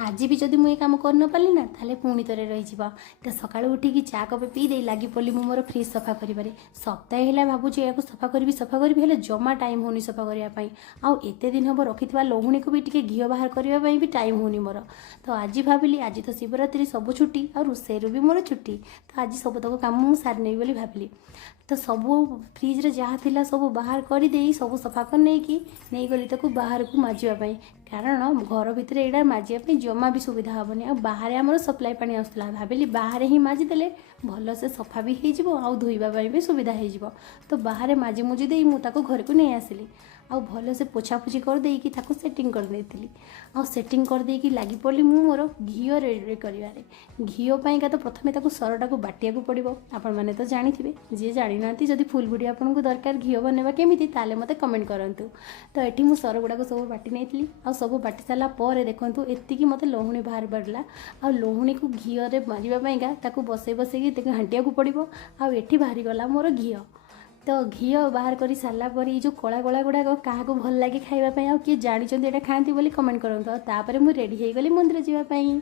आज भी जदि मुझे काम कर न पाली ना ताले पुणी थे रही तो सका उठिकी चा कपे पी दे लगी पड़ी मु मोर फ्रिज सफा कर सप्ताह है भावुँ या सफा करी हेल्ले जमा टाइम होनी सफा करने आउ एत दिन हम रखि लहुणी को भी टे घी बाहर करने भी टाइम होनी मोर तो आज भाविली आज तो शिवरात्रि सब छुट्टी और रोषेर भी मोर छुट्टी तो आज सबतक काम मुझे सारी नहीं बोली भाविली तो सब फ्रिज्रे जहाँ थिला सब बाहर करदे सब सफा कर नहीं गली ताको बाहर को माजिबाई कारण घर भितर यहाँ माजिया जमा भी सुविधा हेनी आ बाहर आमर सप्लाई पानी आसला भाविली बाहर ही माजिदेले भल से सफा भी हो आउ धोइबा भी सुविधा हो तो बाहर माजी मुजी दे मुझे घर को नहीं आसिली आ भल से पोछापोछी करदेकी सेटिंग करदेली आ सेटिंग करदेकी लगी पड़ी मु मोर घी रेडी कर घीपाई तो प्रथम सरटा को बाटिया को पड़ो आपण मैंने तो जानी जी जानी ना जदि फुल वीडियो आपको दरकार घी बनवा केमी ताले मते कमेंट करंतु तो ये मुझे सर गुड़ाक सब बाटी नहीं आ सब बाटी सारापर देखूँ एतिकी मत लहुणी बाहर पड़ा आ लहुणी को घी मारिबापा ताको बसई बसई घाटिया को पड़ो आठी बाहरी गला मोर घी तो घी बाहर कर सारा पर ये जो कला कला गुड़ाक क्या भल लगे खावाई किए जानते खाती कमेंट करूँ तापर मुझे रेडी हो गली मंदिर जावाई।